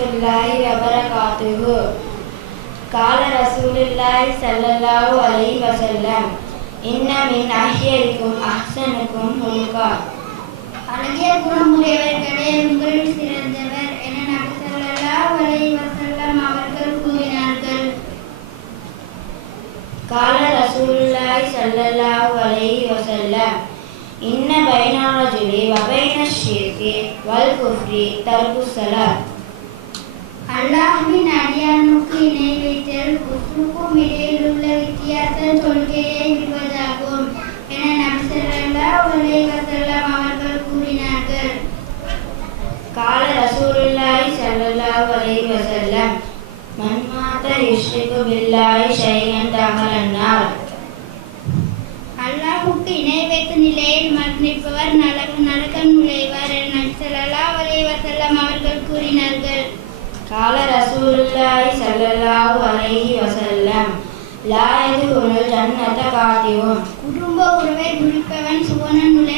வரஹ்மத்துல்லாஹி வபரகாத்துஹு. கால ரசூலுல்லாஹி ஸல்லல்லாஹு அலைஹி வஸல்லம் இன்ன மின் அஹ்யரிக்கும் அஹ்ஸனுக்கும் ஹுலுகா. அழகிய குணமுடையவர்களே உங்களில் சிறந்தவர் என நபி ஸல்லல்லாஹு அலைஹி வஸல்லம் அவர்கள் கூறினார்கள். கால ரசூலுல்லாஹி ஸல்லல்லாஹு அலைஹி வஸல்லம் இன்ன பைன ரஜுலி வ பைன ஷிர்கி வல் குஃப்ரி தர்குஸ் ஸலாத். அல்லாஹ்வின் அடியானுக்கு இணை வைத்தல் குஃப்ருக்கும் இடையில் உள்ள வித்தியாசம் தொழுகையை விடுவதாகும் என நபி ஸல்லல்லாஹு அலைஹி வஸல்லம் அவர்கள் கூறினார்கள். கால ரசூலுல்லாஹி ஸல்லல்லாஹு அலைஹி வஸல்லம் மன் மாத யுஷ்ரிகு பில்லாஹி ஷைஅன் தஹலன் நார். அல்லாஹ்வுக்கு இணை வைத்த நிலையில் மரணிப்பவர் நரகம் நுழைவார் என நபி ஸல்லல்லாஹு அலைஹி வஸல்லம் அவர்கள் கூறினார்கள். கால ரசூலுல்லாஹி ஸல்லல்லாஹு அலைஹி வஸல்லம் லா யதுகுலுல் ஜன்னத காதிபுன். குடும்ப உறவை முறிப்பவன் சுவனம் நுழைய